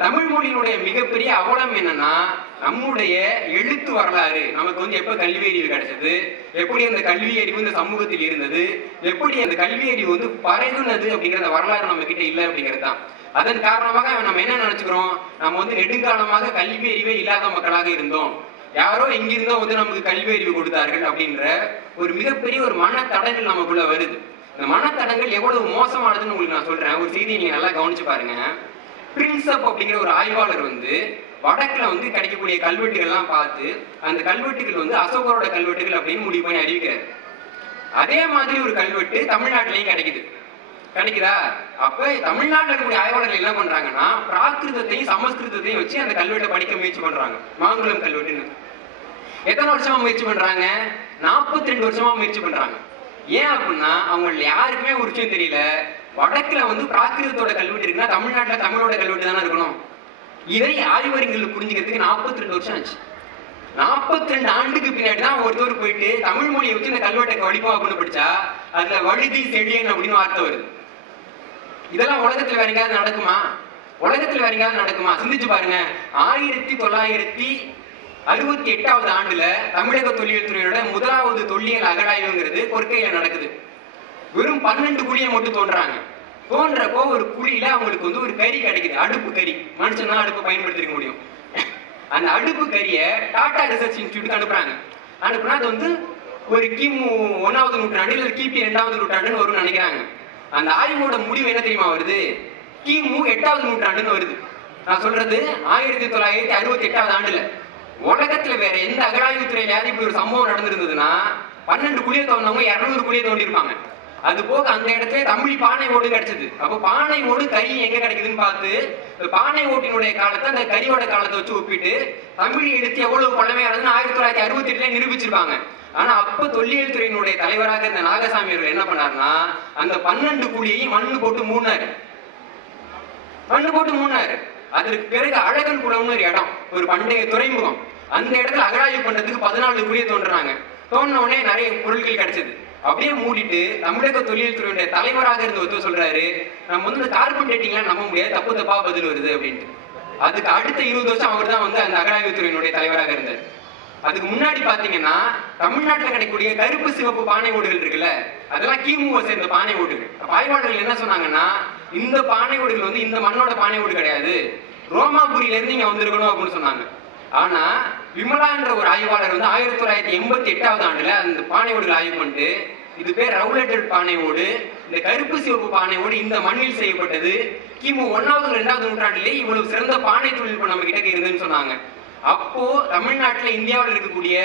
தமிழ் மொழியினுடைய மிகப்பெரிய அவலம் என்னன்னா நம்முடைய எழுத்து வரலாறு. நமக்கு வந்து எப்ப கல்வி அறிவு கிடைச்சது? எப்படி அந்த கல்வி அறிவு இந்த சமூகத்தில் இருந்தது? எப்படி அந்த கல்வி அறிவு வந்து பரகுனது அப்படிங்கிற அந்த வரலாறு நம்ம கிட்ட இல்லை அப்படிங்கிறது தான். அதன் காரணமாக நம்ம என்ன நினைச்சுக்கிறோம்? நம்ம வந்து நெடுங்காலமாக கல்வி அறிவே இல்லாத மக்களாக இருந்தோம். யாரோ எங்கிருந்தோ வந்து நமக்கு கல்வி அறிவு கொடுத்தார்கள் அப்படின்ற ஒரு மிகப்பெரிய ஒரு மனத்தடங்கள் நமக்குள்ள வருது. இந்த மனத்தடங்கள் எவ்வளவு மோசமானதுன்னு உங்களுக்கு நான் சொல்றேன். ஒரு செய்தியை நீங்க நல்லா கவனிச்சு பாருங்க. பிரின்சப் அப்படிங்கிற ஒரு ஆய்வாளர் வந்து வடக்குல வந்து கிடைக்கக்கூடிய கல்வெட்டுகள்லாம் பார்த்து அந்த கல்வெட்டுகள் வந்து அசோகரோட கல்வெட்டுகள் அப்படின்னு முடிவு பண்ணி அறிவிக்கிறார். அதே மாதிரி ஒரு கல்வெட்டு தமிழ்நாட்டிலையும் கிடைக்குது. கிடைக்குதா? அப்ப தமிழ்நாட்டில் இருக்கக்கூடிய ஆய்வாளர்கள் என்ன பண்றாங்கன்னா பிராகிருதத்தையும் சமஸ்கிருதத்தையும் வச்சு அந்த கல்வெட்டை படிக்க முயற்சி பண்றாங்க. மாங்குளம் கல்வெட்டுன்னு. எத்தனை வருஷமா முயற்சி பண்றாங்க? 42 ரெண்டு வருஷமா முயற்சி பண்றாங்க. ஏன் அப்படின்னா அவங்கள யாருக்குமே ஒரு விஷயம் தெரியல. வடக்குல வந்து பிராகிருதத்தோட கல்வெட்டு இருக்குன்னா தமிழ்நாட்டுல தமிழோட கல்வெட்டு தானே இருக்கணும். இதை ஆய்வறிஞர்கள் புரிஞ்சுக்கிறதுக்கு 42 ரெண்டு வருஷம் ஆச்சு. 42 ரெண்டு ஆண்டுக்கு பின்னாடி தான் ஒருத்தர் போயிட்டு தமிழ் மொழியை வச்சு இந்த கல்வெட்டை வடிப்பா அப்படின்னு படிச்சா அதுல வழுதி செழியன் அப்படின்னு வார்த்தை வருது. இதெல்லாம் உலகத்துல வேற எங்கேயாவது நடக்குமா? உலகத்துல வேற எங்கேயாவது நடக்குமா? சிந்திச்சு பாருங்க. ஆயிரத்தி தொள்ளாயிரத்தி அறுபத்தி எட்டாவது ஆண்டுல தமிழக தொழில் துறையோட முதலாவது தொல்லியல் அகழாய்வுங்கிறது கொற்கையில நடக்குது. வெறும் பன்னெண்டு குழியை மட்டும் தோன்றாங்க தோன்றப்போ ஒரு குழியில அவங்களுக்கு வந்து ஒரு கறி கிடைக்குது. அடுப்பு கறி. மனுஷன் தான் அடுப்பு பயன்படுத்திக்க முடியும். அந்த அடுப்பு கறியை டாடா ரிசர்ச் இன்ஸ்டியூட்டுக்கு அனுப்புறாங்க. அனுப்புனா அது வந்து ஒரு கிமு ஒன்னாவது நூற்றாண்டு இல்ல கிபி இரண்டாவது நூற்றாண்டுன்னு வரும்னு நினைக்கிறாங்க. அந்த ஆய்வோட முடிவு என்ன தெரியுமா வருது? கிமு எட்டாவது நூற்றாண்டுன்னு வருது. நான் சொல்றது ஆயிரத்தி தொள்ளாயிரத்தி அறுபத்தி எட்டாவது ஆண்டுல. உலகத்துல வேற எந்த அகழாய்வு துறையிலாவது இப்படி ஒரு சம்பவம் நடந்திருந்ததுன்னா பன்னெண்டு குழியை தோண்டவங்க இருநூறு குழியை தோண்டிருப்பாங்க அது போக அந்த இடத்துல தமிழ் பானை ஓடு கிடைச்சது. அப்போ பானை ஓடு கறி எங்க கிடைக்குதுன்னு பார்த்து பானை ஓட்டினுடைய காலத்தை அந்த கரியோட காலத்தை வச்சு ஒப்பிட்டு தமிழ் எழுத்து எவ்வளவு பழமையானதுன்னு ஆயிரத்தி தொள்ளாயிரத்தி அறுபத்தி எட்டுல நிரூபிச்சிருப்பாங்க. ஆனா அப்ப தொல்லியல் துறையினுடைய தலைவராக இருந்த நாகசாமி அவர்கள் என்ன பண்ணாருன்னா அந்த பன்னெண்டு குழியையும் மண்ணு போட்டு மூணாரு மண்ணு போட்டு மூணாரு அதற்கு பிறகு அழகன் குளம்னு ஒரு இடம் ஒரு பண்டைய துறைமுகம். அந்த இடத்துல அகழாய்வு பண்றதுக்கு பதினாலு குழியை தோன்றுறாங்க தோண்டின உடனே நிறைய பொருட்கள் கிடைச்சது. அப்படியே மூடிட்டு தமிழக தொழில்துறையுடைய தலைவராக இருந்த ஒருத்தர் சொல்றாரு நம்ம வந்து இந்த கார்பன் டேட்டிங்லாம் நம்ப முடியாது தப்பு தப்பா பதில் வருது அப்படின்ட்டு. அதுக்கு அடுத்த இருபது வருஷம் அவர் தான் வந்து அந்த அகழாய்வு துறையினுடைய தலைவராக இருந்தார். அதுக்கு முன்னாடி பாத்தீங்கன்னா தமிழ்நாட்டுல கிடைக்கக்கூடிய கருப்பு சிவப்பு பானை ஓடுகள் இருக்குல்ல அதெல்லாம் கிமுவை சேர்ந்த பானை ஓடுகள். அப்ப ஆய்வாளர்கள் என்ன சொன்னாங்கன்னா இந்த பானை ஓடுகள் வந்து இந்த மண்ணோட பானை ஓடு கிடையாது. ரோமாபுரியில இருந்து இங்க வந்திருக்கணும் அப்படின்னு சொன்னாங்க. ஆனா விமலான்ற ஒரு ஆய்வாளர் வந்து ஆயிரத்தி தொள்ளாயிரத்தி எண்பத்தி எட்டாவது ஆண்டுல அந்த பானை ஓடுகள் ஆய்வு பண்ணிட்டு இது பேர் ரவுலட்டட் பானை ஓடு இந்த கருப்பு சிவப்பு பானை ஓடு இந்த மண்ணில் செய்யப்பட்டது. கிமு ஒன்னாவது ரெண்டாவது நூற்றாண்டிலே இவ்வளவு சிறந்த பானை தொழில்நுட்பம் நம்ம கிட்ட இருந்துன்னு சொன்னாங்க. அப்போ தமிழ்நாட்டுல இந்தியாவில் இருக்கக்கூடிய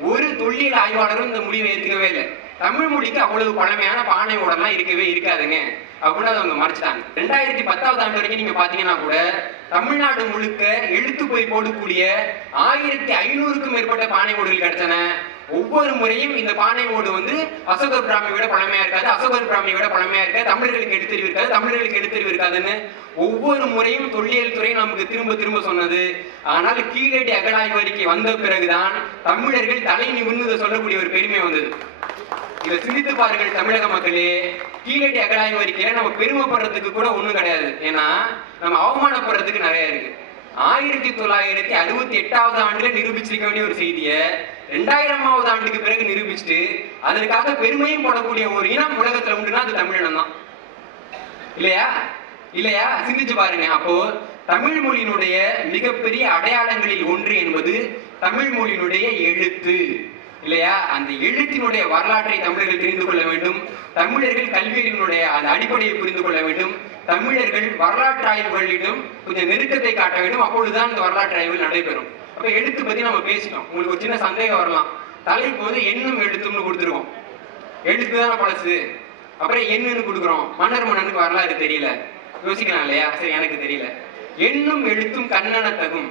ஒரு தொல்லியல் ஆய்வாளரும் இந்த முடிவை ஏத்துக்கவே இல்லை. தமிழ் மொழிக்கு அவ்வளவு பழமையான பானை ஓடெல்லாம் இருக்கவே இருக்காதுங்க. அப்படின்னு அதை அவங்க மறைச்சிட்டாங்க. ரெண்டாயிரத்தி பத்தாவது ஆண்டு வரைக்கும் நீங்க பாத்தீங்கன்னா கூட தமிழ்நாடு முழுக்க எழுத்து போய் போடக்கூடிய ஆயிரத்தி ஐநூறுக்கும் மேற்பட்ட பானை ஓடுகள் கிடைச்சன. ஒவ்வொரு முறையும் இந்த பானை ஓடு வந்து அசோகர் பிராமி விட பழமையா இருக்காது அசோகர் பிராமி விட பழமையா இருக்காது தமிழர்களுக்கு எடுத்தறிவு இருக்காது தமிழர்களுக்கு எடுத்தறிவு இருக்காதுன்னு ஒவ்வொரு முறையும் தொல்லியல் துறை நமக்கு திரும்ப திரும்ப சொன்னது. ஆனால் கீழடி அகழாய்வு அறிக்கை வந்த பிறகுதான் தமிழர்கள் தலை நிமிர்ந்து சொல்லக்கூடிய ஒரு பெருமை வந்தது. இதை சிந்தித்து பாருங்கள் தமிழக மக்களே. கீழடி அகழாய்வு அறிக்கையில நம்ம பெருமைப்படுறதுக்கு கூட ஒண்ணும் கிடையாது. ஏன்னா நம்ம அவமானப்படுறதுக்கு நிறைய இருக்கு. ஆயிரத்தி தொள்ளாயிரத்தி அறுபத்தி எட்டாவது ஆண்டுல நிரூபிச்சிருக்க வேண்டிய ஒரு செய்தியை ரெண்டாயிரமாவது ஆண்டுக்கு பிறகு நிரூபிச்சுட்டு அதற்காக பெருமையும் போடக்கூடிய ஒரு இனம் உலகத்துல உண்டுன்னா அது தமிழினம் தான். இல்லையா? இல்லையா? சிந்திச்சு பாருங்க. அப்போ தமிழ் மொழியினுடைய மிகப்பெரிய அடையாளங்களில் ஒன்று என்பது தமிழ் மொழியினுடைய எழுத்து. இல்லையா? அந்த எழுத்தினுடைய வரலாற்றை தமிழர்கள் தெரிந்து கொள்ள வேண்டும். தமிழர்கள் கல்வியினுடைய அந்த அடிப்படையை புரிந்து கொள்ள வேண்டும். தமிழர்கள் வரலாற்று ஆய்வுகளிடம் கொஞ்சம் நெருக்கத்தை காட்ட வேண்டும். அப்பொழுதுதான் இந்த வரலாற்று ஆய்வுகள் நடைபெறும். அப்ப எழுத்து பத்தி நம்ம பேசிட்டோம். உங்களுக்கு ஒரு சின்ன சந்தேகம் வரலாம். தலைப்பு வந்து எண்ணும் எழுத்தும்னு கொடுத்துருவோம். எழுத்து தானே பழசு. அப்புறம் என்னன்னு கொடுக்குறோம். மன்னர் மன்னனுக்கு வரலாறு தெரியல. யோசிக்கலாம் இல்லையா? சரி எனக்கு தெரியல. எண்ணும் எழுத்தும் கண்ணன தகும்.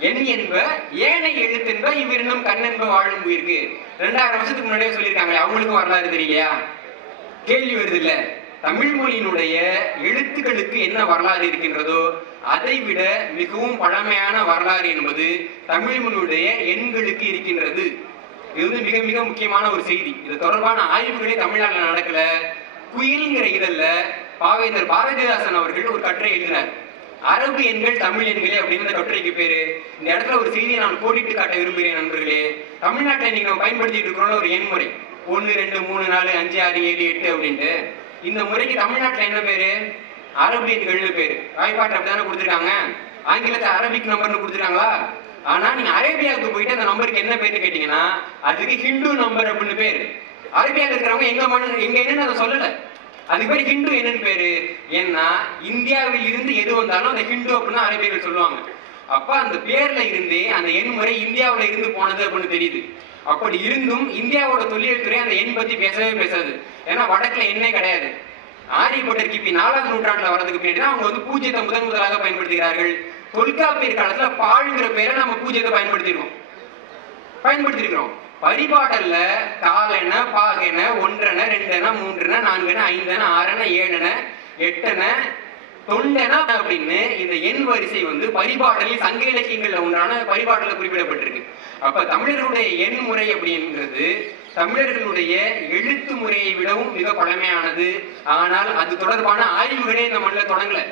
என் என்ப ஏனை எழுத்தென்ப இவ்விரண்டும் கண்ணென்ப வாழும் உயிருக்கு. ரெண்டாயிரம் வருஷத்துக்கு முன்னாடியே சொல்லியிருக்காங்களே அவங்களுக்கும் வரலாறு தெரியலையா கேள்வி வருது இல்ல தமிழ் மொழியினுடைய எழுத்துக்களுக்கு என்ன வரலாறு இருக்கின்றதோ அதை விட மிகவும் பழமையான வரலாறு என்பது தமிழ் மொழியுடைய எண்களுக்கு இருக்கின்றது. இது வந்து மிக மிக முக்கியமான ஒரு செய்தி. இது தொடர்பான ஆய்வுகளே தமிழ்நாட்டில் நடக்கல. குயில்ங்கிற இதழில் பாவேந்தர் பாரதிதாசன் அவர்கள் ஒரு கட்டுரை எழுதினார். அரபு எண்கள் தமிழ் எண்களே அப்படின்னு இந்த கட்டுரைக்கு பேரு. இந்த இடத்துல ஒரு செய்தியை நான் கோடிட்டு காட்ட விரும்புகிறேன் நண்பர்களே. தமிழ்நாட்டில் இன்னைக்கு நம்ம பயன்படுத்திட்டு இருக்கிறோம்ல ஒரு எண்முறை ஒன்று ரெண்டு மூணு நாலு அஞ்சு ஆறு ஏழு எட்டு அப்படின்ட்டு. இந்த முறைக்கு தமிழ்நாட்டில் என்ன பேரு? அரபு எண்கள்னு பேரு. வாய்ப்பாட்டு அப்படிதானே கொடுத்துருக்காங்க? ஆங்கிலத்தை அரபிக் நம்பர்னு கொடுத்துருக்காங்களா? ஆனா நீங்க அரேபியாவுக்கு போயிட்டு அந்த நம்பருக்கு என்ன பேர்னு கேட்டீங்கன்னா அதுக்கு ஹிந்து நம்பர் அப்படின்னு பேரு. அரேபியாவில் இருக்கிறவங்க எங்க மண் எங்க என்னன்னு அதை சொல்லலை. அதுக்கு பேர் ஹிந்து என்னன்னு பேரு? ஏன்னா இந்தியாவில் இருந்து எது வந்தாலும் அந்த ஹிந்து அப்படின்னு அரேபியர்கள் சொல்லுவாங்க. அப்ப அந்த பேர்ல இருந்தே அந்த எண் முறை இந்தியாவில இருந்து போனது அப்படின்னு தெரியுது. அப்படி இருந்தும் இந்தியாவோட தொழில் துறை அந்த எண் பத்தி பேசவே பேசாது. ஏன்னா வடக்குல எண்ணே கிடையாது. ஆரியப்பட்டர் கிபி நாலாவது நூற்றாண்டுல வரதுக்கு பின்னாடி தான் அவங்க வந்து பூஜ்யத்தை முதன் முதலாக பயன்படுத்துகிறார்கள். தொல்காப்பியர் காலத்துல பாழ்ங்கிற பேரை நம்ம பூஜ்யத்தை பயன்படுத்திடுவோம் பயன்படுத்திருக்கிறோம். பரிபாடல்ல காலென பாகென ஒன்றென ரெண்டென மூன்றென நான்கென ஐந்தென ஆறென ஏழென எட்டென தொண்டென அப்படின்னு இந்த எண் வரிசை வந்து பரிபாடலில் சங்க இலக்கியங்கள்ல ஒன்றான பரிபாடல குறிப்பிடப்பட்டிருக்கு. அப்ப தமிழர்களுடைய எண் முறை அப்படின்றது தமிழர்களுடைய எழுத்து முறையை விடவும் மிக பழமையானது. ஆனால் அது தொடர்பான ஆய்வுகளே இந்த மண்ணில் தொடங்கல.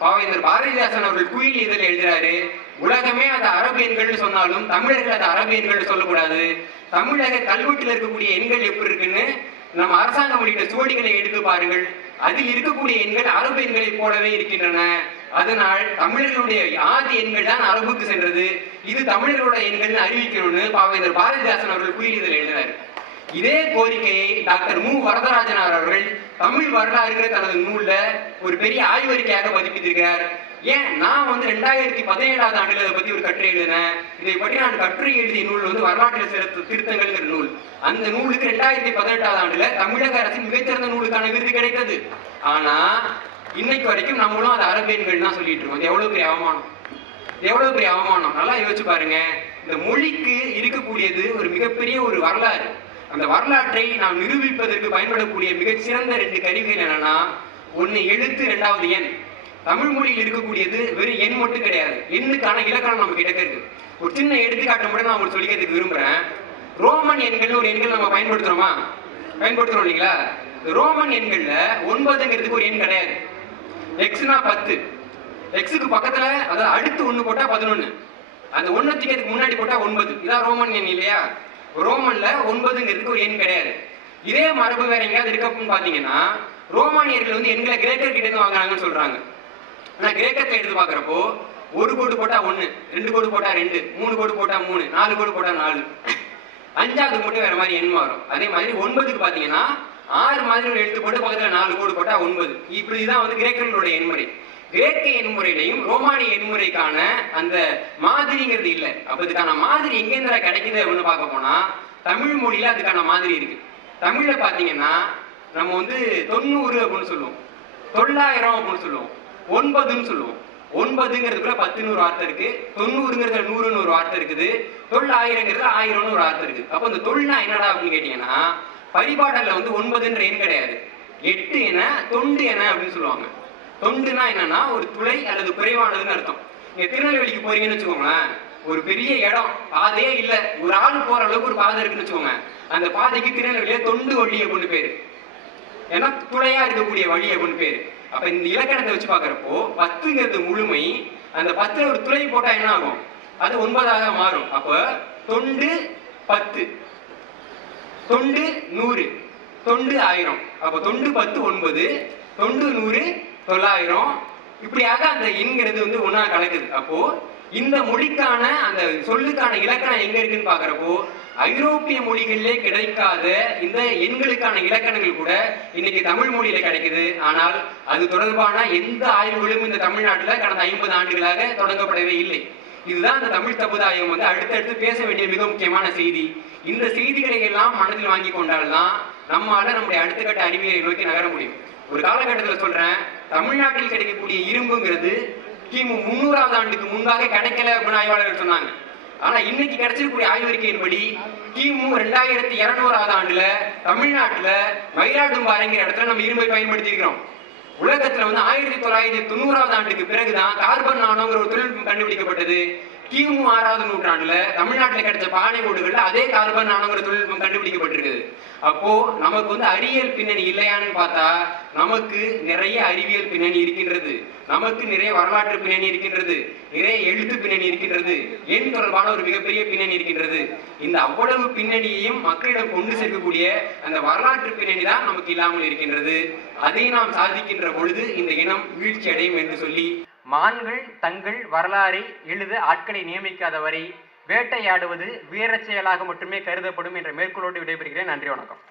பாவேந்தர் பாரதிதாசன் அவர்கள் குயில் இதில் எழுதுறாரு. உலகமே அது அரபு எண்கள்னு சொன்னாலும் தமிழர்கள் அது அரபு எண்கள் சொல்லக்கூடாது. தமிழக கல்வெட்டில் இருக்கக்கூடிய எண்கள் எப்படி இருக்குன்னு நம்ம அரசாங்கம் உள்ளிட்ட சுவடிகளை எடுத்து பாருங்கள். அதில் இருக்கக்கூடிய எண்கள் அரபு எண்களைப் போலவே இருக்கின்றன. அதனால் தமிழர்களுடைய ஆதி எண்கள் தான் அரபுக்கு சென்றது. இது தமிழர்களுடைய எண்கள்னு அறிவிக்கணும்னு பாவேந்தர் பாரதிதாசன் அவர்கள் குயிலிதழ் எழுதினார். இதே கோரிக்கையை டாக்டர் மு. வரதராஜனார் அவர்கள் தமிழ் வரலாறுங்கிற தனது நூல்ல ஒரு பெரிய ஆய்வறிக்கையாக பதிப்பித்திருக்கிறார் ஏன் நான் வந்து ரெண்டாயிரத்தி பதினேழாவது ஆண்டுல அதை பத்தி ஒரு கட்டுரை எழுதினேன். இதை பற்றி நான் கட்டுரை எழுதிய நூல் வந்து வரலாற்று சிறப்பு திருத்தங்கள்ங்கிற நூல். அந்த நூலுக்கு ரெண்டாயிரத்தி பதினெட்டாவது ஆண்டுல தமிழக அரசின் மிகச்சிறந்த நூலுக்கான விருது கிடைத்தது. ஆனா இன்னைக்கு வரைக்கும் நம்மளும் அது அரபியன்கள் தான் சொல்லிட்டு இருக்கோம். எவ்வளவு பெரிய அவமானம்? இது எவ்வளவு பெரிய அவமானம்? நல்லா யோசிச்சு பாருங்க. இந்த மொழிக்கு இருக்கக்கூடியது ஒரு மிகப்பெரிய ஒரு வரலாறு. அந்த வரலாற்றை நாம் நிரூபிப்பதற்கு பயன்படக்கூடிய மிகச்சிறந்த ரெண்டு கருவிகள் என்னன்னா ஒன்னு எழுத்து ரெண்டாவது எண். தமிழ் மொழியில் இருக்கக்கூடியது வெறும் எண் மட்டும் கிடையாது. எண்ணுக்கான இலக்கணம் நம்ம கிட்ட இருக்கு. ஒரு சின்ன எடுத்துக்காட்டு மட்டும் நான் உங்களுக்கு சொல்லிக்கிறதுக்கு விரும்புறேன். ரோமன் எண்கள் ஒரு எண்கள் நம்ம பயன்படுத்துறோமா? பயன்படுத்துறோம் இல்லைங்களா? ரோமன் எண்கள்ல ஒன்பதுங்கிறதுக்கு ஒரு எண் கிடையாது. எக்ஸ்னா பத்து. எக்ஸுக்கு பக்கத்துல அதாவது அடுத்து ஒண்ணு போட்டா பதினொன்னு. அந்த ஒன்று அதுக்கு முன்னாடி போட்டா ஒன்பது. இதான் ரோமன் எண் இல்லையா? ரோமன்ல ஒன்பதுங்கிறதுக்கு ஒரு எண் கிடையாது. இதே மரபு வேற எங்கேயாவது இருக்கு பாத்தீங்கன்னா ரோமானியர்கள் வந்து எண்களை கிரேக்கர் கிட்ட இருந்து வாங்குறாங்கன்னு சொல்றாங்க. ஆனா கிரேக்கத்தை எடுத்து பாக்குறப்போ ஒரு கோடு போட்டா ஒண்ணு ரெண்டு கோடு போட்டா ரெண்டு மூணு கோடு போட்டா மூணு நாலு கோடு போட்டா நாலு. அஞ்சாவது மட்டும் வேற மாதிரி எண் மாறும். அதே மாதிரி ஒன்பதுக்கு பாத்தீங்கன்னா ஆறு மாதிரி ஒரு எழுத்து போட்டு பக்கத்துல நாலு கோடு போட்டா ஒன்பது. இப்படிதான் வந்து கிரேக்கர்களுடைய எண்முறை. கிரேக்க எண்முறையிலையும் ரோமானிய எண்முறைக்கான அந்த மாதிரிங்கிறது இல்லை. அப்ப இதுக்கான மாதிரி எங்கேந்திர கிடைக்குது அப்படின்னு பார்க்க போனா தமிழ் மொழியில அதுக்கான மாதிரி இருக்கு. தமிழ்ல பாத்தீங்கன்னா நம்ம வந்து தொண்ணூறு அப்படின்னு சொல்லுவோம். தொள்ளாயிரம் அப்படின்னு சொல்லுவோம். ஒன்பதுன்னு சொல்லுவோம். ஒன்பதுங்கிறதுக்குள்ள பத்துன்னு ஒரு வார்த்தை இருக்கு. தொண்ணூறுங்கிறதுல நூறுன்னு ஒரு வார்த்தை இருக்குது. தொள்ளாயிரங்கிறது ஆயிரம்னு ஒரு வார்த்தை இருக்கு அப்போ இந்த தொழில்னா என்னடா அப்படின்னு கேட்டீங்கன்னா பரிபாடல்ல வந்து ஒன்பதுன்ற எண் கிடையாது. எட்டு என தொண்டு என அப்படின்னு சொல்லுவாங்க. தொண்டுனா என்னன்னா ஒரு துளை அல்லது குறைவானதுன்னு அர்த்தம். நீங்க திருநெல்வேலிக்கு போறீங்கன்னு வச்சுக்கோங்களேன் ஒரு பெரிய இடம் பாதையே இல்ல. ஒரு ஆள் போற அளவுக்கு ஒரு பாதை இருக்குன்னு வச்சுக்கோங்க. அந்த பாதைக்கு திருநெல்வேலியில தொண்டு வழி அப்படின்னு பேரு. ஏன்னா துளையா இருக்கக்கூடிய வழி அப்படின்னு பேரு. அப்ப இந்த இலக்கணத்தை வச்சு பாக்குறப்போ பத்துங்கிறது முழுமை அந்த பத்துல ஒரு துளை போட்டா என்ன ஆகும் அது ஒன்பதாக மாறும். அப்ப தொண்டு பத்து. தொண்டு நூறு. தொண்டு ஆயிரம். அப்ப தொண்டு பத்து ஒன்பது தொண்டு நூறு தொள்ளாயிரம். இப்படியாக அந்த எண்கிறது வந்து ஒன்னா கலக்குது. அப்போ இந்த மொழிக்கான அந்த சொல்லுக்கான இலக்கணம் எங்க இருக்குன்னு பாக்குறப்போ ஐரோப்பிய மொழிகளிலே கிடைக்காத இந்த எண்களுக்கான இலக்கணங்கள் கூட இன்னைக்கு தமிழ் மொழியில கிடைக்குது. ஆனால் அது தொடர்பான எந்த ஆய்வுகளும் இந்த தமிழ்நாட்டுல கடந்த ஐம்பது ஆண்டுகளாக தொடங்கப்படவே இல்லை. இதுதான் அந்த தமிழ் சமுதாயம் வந்து அடுத்தடுத்து பேச வேண்டிய மிக முக்கியமான செய்தி. இந்த செய்திகளை எல்லாம் மனதில் வாங்கி கொண்டால்தான் நம்மால நம்முடைய அடுத்த கட்ட அறிவியலை நோக்கி நகர முடியும். ஒரு காலகட்டத்தில் சொல்றேன் தமிழ்நாட்டில் கிடைக்கக்கூடிய இரும்புங்கிறது கிமு முன்னூறாவது ஆண்டுக்கு முன்பாக கிடைக்கல அப்படின்னு ஆய்வாளர்கள் சொன்னாங்க. ஆனா இன்னைக்கு கிடைச்சிருக்கக்கூடிய ஆய்வறிக்கையின்படி கிமு ரெண்டாயிரத்தி இருநூறாவது ஆண்டுல தமிழ்நாட்டுல மயிலாடும்பாறைங்கிற இடத்துல நம்ம இரும்பை பயன்படுத்தி இருக்கிறோம் உலகத்துல வந்து ஆயிரத்தி தொள்ளாயிரத்தி தொண்ணூறாவது ஆண்டுக்கு பிறகுதான் கார்பன் நானோங்கிற ஒரு தொழில்நுட்பம் கண்டுபிடிக்கப்பட்டது. கிமு ஆறாவது நூற்றாண்டுல தமிழ்நாட்டில் கிடைச்ச பானை ஓடுகள்ல அதே கார்பன் நானோங்கிற தொழில்நுட்பம் கண்டுபிடிக்கப்பட்டிருக்குது. அப்போ நமக்கு வந்து அறிவியல் பின்னணி இல்லையான்னு பார்த்தா நமக்கு நிறைய அறிவியல் பின்னணி இருக்கின்றது. நமக்கு நிறைய வரலாற்று பின்னணி இருக்கின்றது. நிறைய எழுத்து பின்னணி இருக்கின்றது. எண் தொடர்பான ஒரு மிகப்பெரிய பின்னணி இருக்கின்றது. இந்த அவ்வளவு பின்னணியையும் மக்களிடம் கொண்டு சேர்க்கக்கூடிய அந்த வரலாற்று பின்னணி தான் நமக்கு இல்லாமல் இருக்கின்றது. அதை நாம் சாதிக்கின்ற பொழுது இந்த இனம் வீழ்ச்சி அடையும் என்று சொல்லி மான்கள் தங்கள் வரலாறை எழுத ஆட்களை நியமிக்காத வரை வேட்டையாடுவது வீரச் செயலாக மட்டுமே கருதப்படும் என்ற மேற்கோளோடு விடைபெறுகிறேன். நன்றி வணக்கம்.